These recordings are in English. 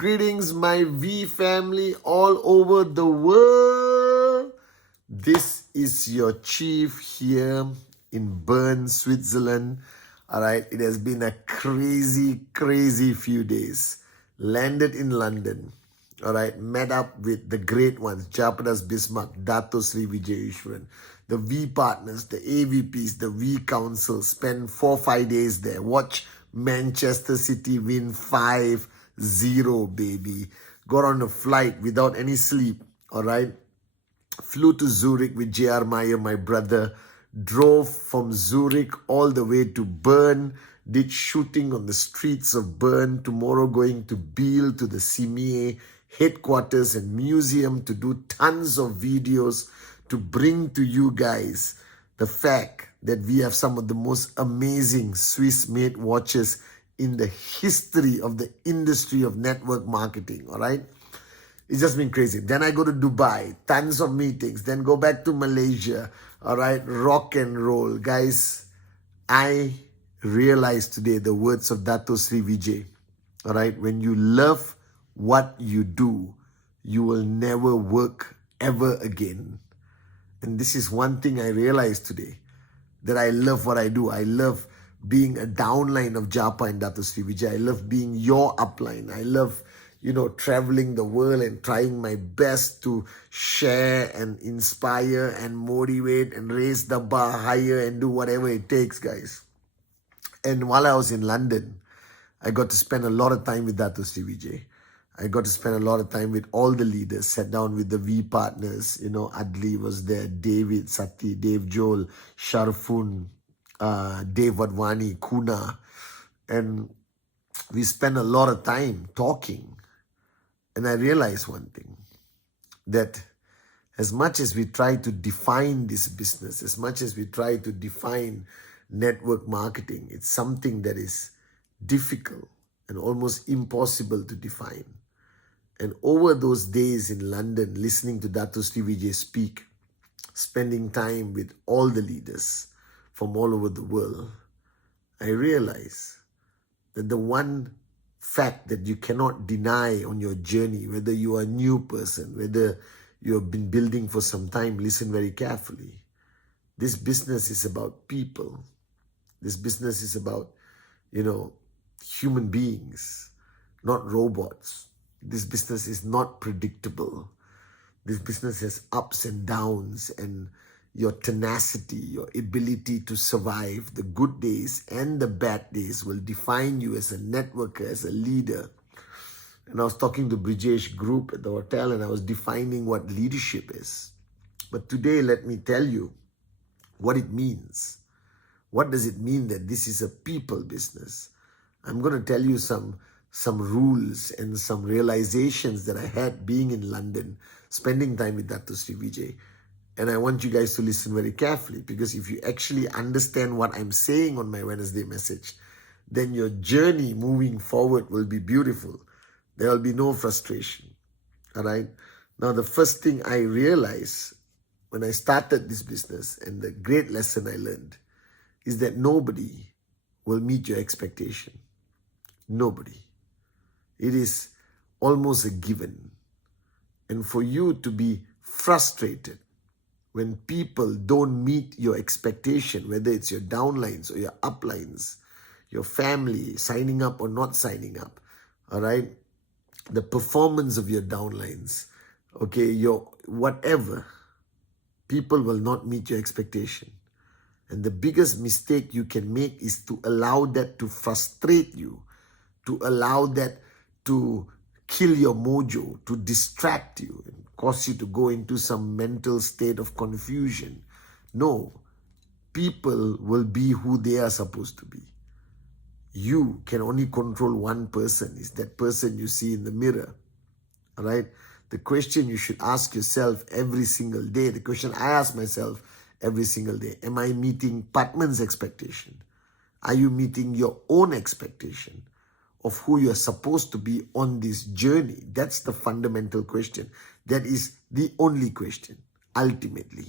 greetings, my V family all over the world. This is your chief here in Bern, Switzerland. All right, it has been a crazy few days. Landed in London. All right, met up with the great ones, Japadas Bismarck, Dato Sri Vijay Ishwaran, the V partners, the AVPs, the V council. Spent 4-5 days there. Watch Manchester City win 5-0, baby. Got on a flight without any sleep. All right. Flew to Zurich with J.R. Meyer, my brother. Drove from Zurich all the way to Bern. Did shooting on the streets of Bern. Tomorrow going to Biel, to the CME headquarters and museum to do tons of videos to bring to you guys the fact that we have some of the most amazing Swiss-made watches in the history of the industry of network marketing, all right? It's just been crazy. Then I go to Dubai, tons of meetings, then go back to Malaysia, all right? Rock and roll. Guys, I realized today the words of Dato Sri Vijay, all right? When you love what you do, you will never work ever again. And this is one thing I realized today, that I love what I do. I love being a downline of Japa and Dato Sri Vijay. I love being your upline. I love, traveling the world and trying my best to share and inspire and motivate and raise the bar higher and do whatever it takes, guys. And while I was in London, I got to spend a lot of time with Dato Sri Vijay. I got to spend a lot of time with all the leaders, sat down with the V partners, Adli was there, David, Sati, Dave Joel, Sharfun, Dave Wadwani, Kuna. And we spent a lot of time talking. And I realized one thing, that as much as we try to define this business, as much as we try to define network marketing, it's something that is difficult and almost impossible to define. And over those days in London, listening to Dato Sri Vijay speak, spending time with all the leaders from all over the world, I realized that the one fact that you cannot deny on your journey, whether you are a new person, whether you have been building for some time, listen very carefully. This business is about people. This business is about, human beings, not robots. This business is not predictable. This business has ups and downs, and your tenacity, your ability to survive the good days and the bad days will define you as a networker, as a leader. And I was talking to Brijesh Group at the hotel, and I was defining what leadership is. But today, let me tell you what it means. What does it mean that this is a people business? I'm going to tell you some rules and some realizations that I had being in London, spending time with Dato Sri Vijay. And I want you guys to listen very carefully, because if you actually understand what I'm saying on my Wednesday message, then your journey moving forward will be beautiful. There will be no frustration. All right. Now, the first thing I realized when I started this business, and the great lesson I learned, is that nobody will meet your expectation. Nobody. It is almost a given. And for you to be frustrated when people don't meet your expectation, whether it's your downlines or your uplines, your family signing up or not signing up, all right? The performance of your downlines, okay, your whatever, people will not meet your expectation. And the biggest mistake you can make is to allow that to frustrate you, to allow that to kill your mojo, to distract you and cause you to go into some mental state of confusion. No, people will be who they are supposed to be. You can only control one person, is that person you see in the mirror. All right? The question you should ask yourself every single day, the question I ask myself every single day, am I meeting Pathman's expectation? Are you meeting your own expectation of who you're supposed to be on this journey? That's the fundamental question. That is the only question, ultimately,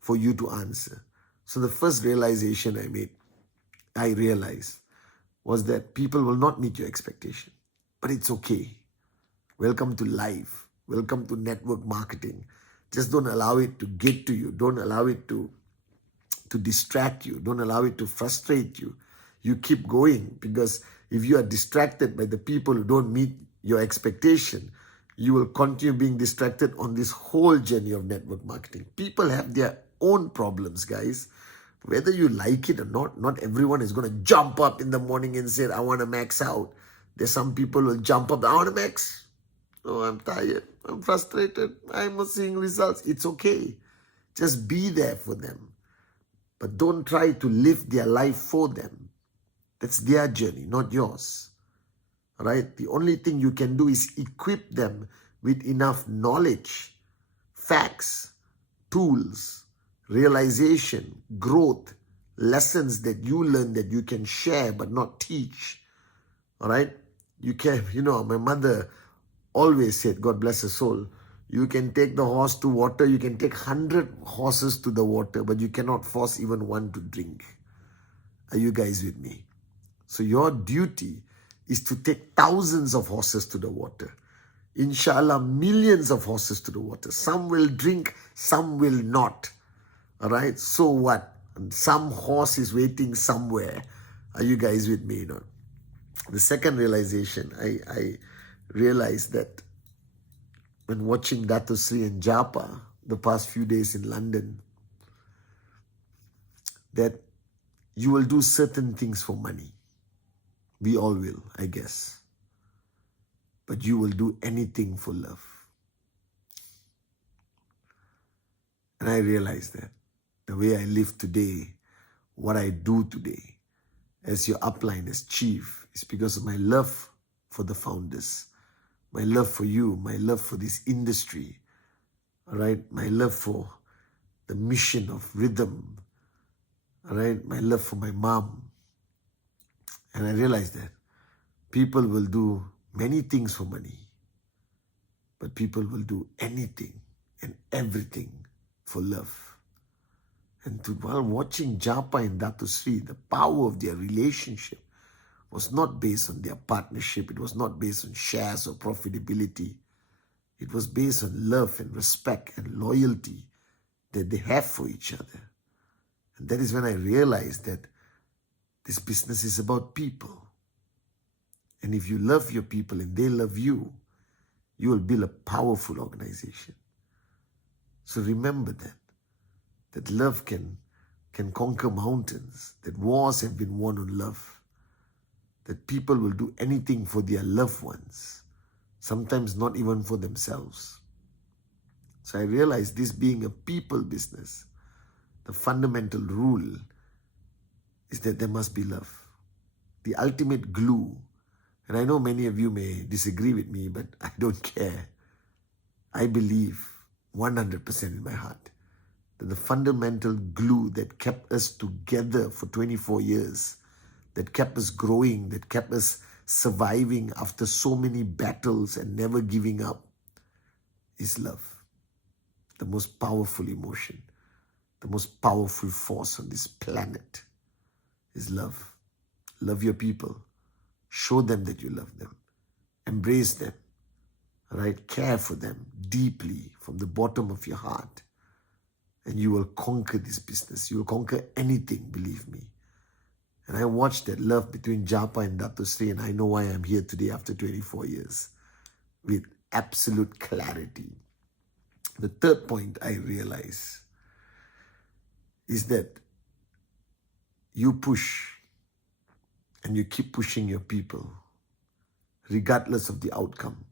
for you to answer. So the first realization I realized, was that people will not meet your expectation. But it's okay. Welcome to life. Welcome to network marketing. Just don't allow it to get to you. Don't allow it to distract you. Don't allow it to frustrate you. You keep going, because if you are distracted by the people who don't meet your expectation, you will continue being distracted on this whole journey of network marketing. People have their own problems, guys. Whether you like it or not everyone is going to jump up in the morning and say, I want to max out. There's some people who will jump up, I want to max. Oh, I'm tired. I'm frustrated. I'm not seeing results. It's okay. Just be there for them. But don't try to live their life for them. That's their journey, not yours. Right? The only thing you can do is equip them with enough knowledge, facts, tools, realization, growth, lessons that you learn that you can share but not teach. All right? You can, my mother always said, God bless her soul, you can take the horse to water, you can take 100 horses to the water, but you cannot force even one to drink. Are you guys with me? So your duty is to take thousands of horses to the water. Inshallah, millions of horses to the water. Some will drink, some will not. All right? So what? And some horse is waiting somewhere. Are you guys with me? The second realization, I realized that when watching Dato Sri and Japa the past few days in London, that you will do certain things for money. We all will, I guess. But you will do anything for love. And I realized that the way I live today, what I do today, as your upline, as chief, is because of my love for the founders, my love for you, my love for this industry, all right, my love for the mission of rhythm, all right, my love for my mom. And I realized that people will do many things for money, but people will do anything and everything for love. And while watching Japa and Dato Sri, the power of their relationship was not based on their partnership. It was not based on shares or profitability. It was based on love and respect and loyalty that they have for each other. And that is when I realized that this business is about people. And if you love your people and they love you, you will build a powerful organization. So remember that love can conquer mountains, that wars have been won on love, that people will do anything for their loved ones, sometimes not even for themselves. So I realized, this being a people business, the fundamental rule is that there must be love. The ultimate glue, and I know many of you may disagree with me, but I don't care. I believe 100% in my heart that the fundamental glue that kept us together for 24 years, that kept us growing, that kept us surviving after so many battles and never giving up, is love. The most powerful emotion, the most powerful force on this planet is love. Love your people. Show them that you love them. Embrace them. Right? Care for them deeply from the bottom of your heart. And you will conquer this business. You will conquer anything, believe me. And I watched that love between Japa and Dato Sri, and I know why I'm here today after 24 years with absolute clarity. The third point I realize is that you push and you keep pushing your people regardless of the outcome.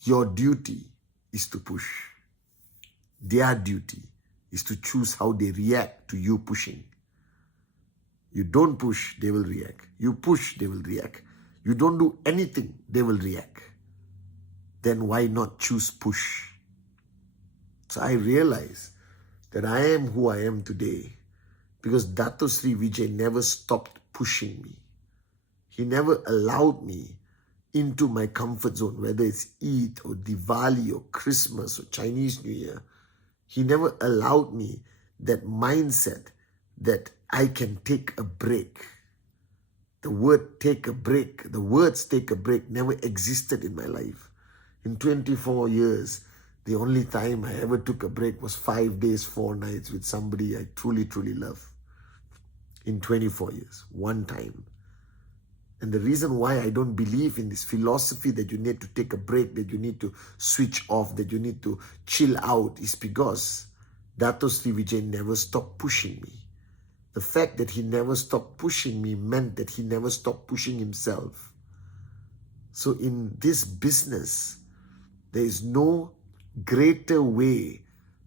Your duty is to push. Their duty is to choose how they react to you pushing. You don't push, they will react. You push, they will react. You don't do anything, they will react. Then why not choose push? So I realize that I am who I am today because Dato Sri Vijay never stopped pushing me. He never allowed me into my comfort zone, whether it's Eid or Diwali or Christmas or Chinese New Year. He never allowed me that mindset that I can take a break. The word take a break, the words take a break never existed in my life. In 24 years, the only time I ever took a break was 5 days, 4 nights with somebody I truly, truly love. In 24 years, one time. And the reason why I don't believe in this philosophy that you need to take a break, that you need to switch off, that you need to chill out is because Dato Sri Vijay never stopped pushing me. The fact that he never stopped pushing me meant that he never stopped pushing himself. So in this business, there is no greater way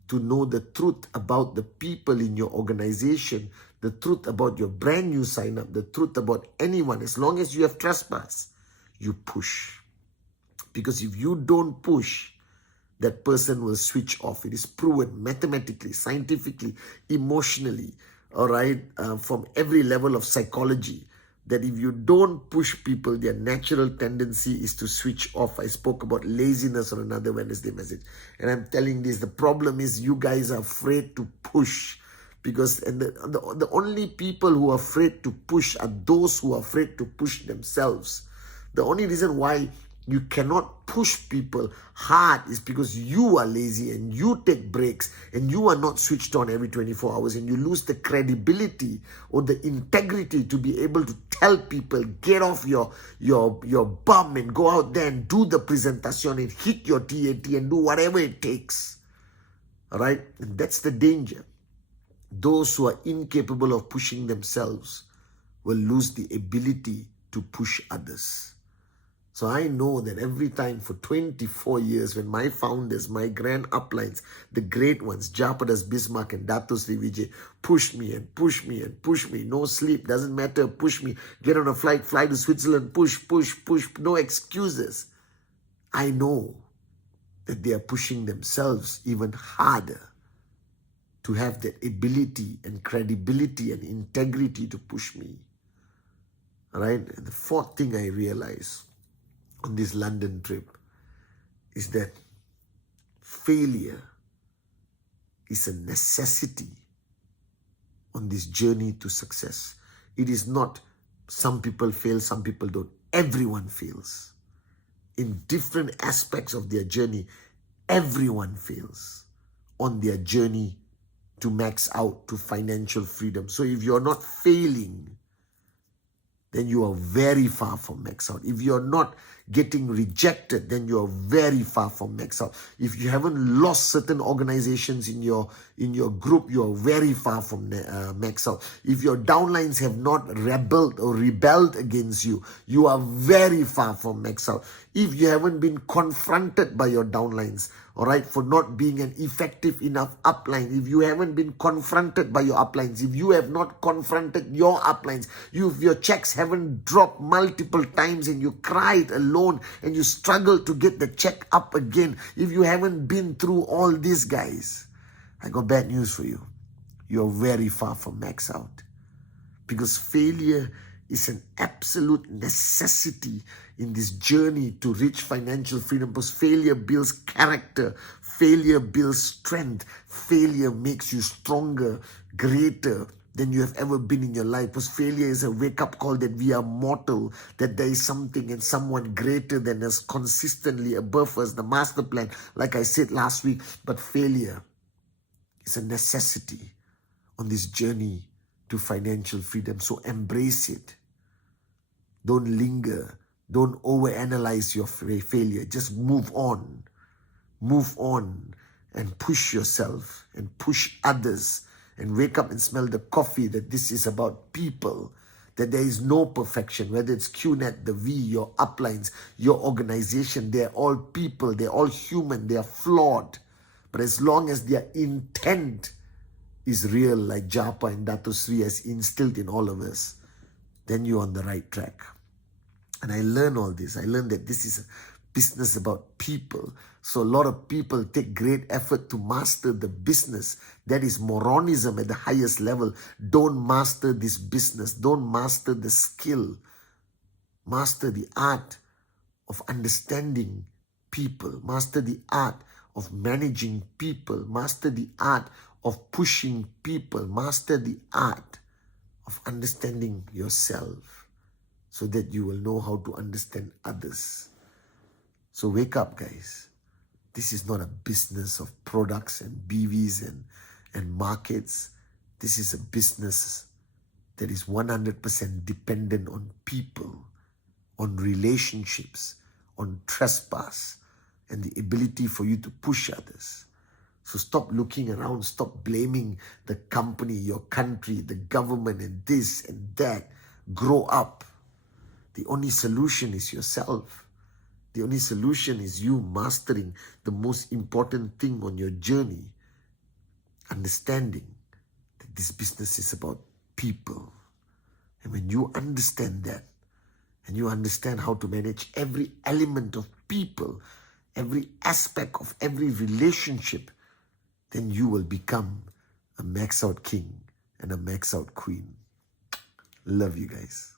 to know the truth about the people in your organization, the truth about your brand new sign up, the truth about anyone. As long as you have trespass, you push. Because if you don't push, that person will switch off. It is proven mathematically, scientifically, emotionally, all right, from every level of psychology, that if you don't push people, their natural tendency is to switch off. I spoke about laziness on another Wednesday message. And I'm telling this, the problem is you guys are afraid to push. Because the only people who are afraid to push are those who are afraid to push themselves. The only reason why you cannot push people hard is because you are lazy and you take breaks and you are not switched on every 24 hours, and you lose the credibility or the integrity to be able to tell people, get off your bum and go out there and do the presentation and hit your TAT and do whatever it takes. All right? And that's the danger. Those who are incapable of pushing themselves will lose the ability to push others. So I know that every time for 24 years when my founders, my grand uplines, the great ones, Japadas, Bismarck and Dato Sri Vijay, push me and push me and push me, no sleep, doesn't matter, push me, get on a flight, fly to Switzerland, push, no excuses. I know that they are pushing themselves even harder to have that ability and credibility and integrity to push me. All right? And the fourth thing I realized on this London trip is that failure is a necessity on this journey to success. It is not some people fail, some people don't. Everyone fails. In different aspects of their journey, everyone fails on their journey to max out to financial freedom. So if you're not failing, then you are very far from max out. If you're not getting rejected, then you are very far from max out. If you haven't lost certain organizations in your group, you are very far from max out. If your downlines have not rebelled against you, you are very far from max out. If you haven't been confronted by your downlines, all right, for not being an effective enough upline, if you haven't been confronted by your uplines, if you have not confronted your uplines, if your checks haven't dropped multiple times and you cried alone and you struggle to get the check up again, if you haven't been through all these guys, I got bad news for you. You're very far from max out. Because failure is an absolute necessity in this journey to reach financial freedom. Because failure builds character, failure builds strength, failure makes you stronger, greater than you have ever been in your life. Because failure is a wake-up call that we are mortal, that there is something and someone greater than us, consistently above us, the master plan, like I said last week. But failure is a necessity on this journey to financial freedom. So embrace it. Don't linger. Don't overanalyze your failure. Just move on. Move on and push yourself and push others and wake up and smell the coffee, that this is about people, that there is no perfection, whether it's QNet, the V, your uplines, your organization, they're all people, they're all human, they're flawed. But as long as their intent is real, like Japa and Dato Sri has instilled in all of us, then you're on the right track. And I learned all this. I learned that this is a business about people. So a lot of people take great effort to master the business. That is moronism at the highest level. Don't master this business. Don't master the skill. Master the art of understanding people. Master the art of managing people. Master the art of pushing people. Master the art of understanding yourself, so that you will know how to understand others. So wake up, guys. This is not a business of products and BVs and markets. This is a business that is 100% dependent on people, on relationships, on trespass, and the ability for you to push others. So stop looking around, stop blaming the company, your country, the government, and this and that. Grow up. The only solution is yourself. The only solution is you mastering the most important thing on your journey. Understanding that this business is about people. And when you understand that, and you understand how to manage every element of people, every aspect of every relationship, then you will become a max out king and a max out queen. Love you guys.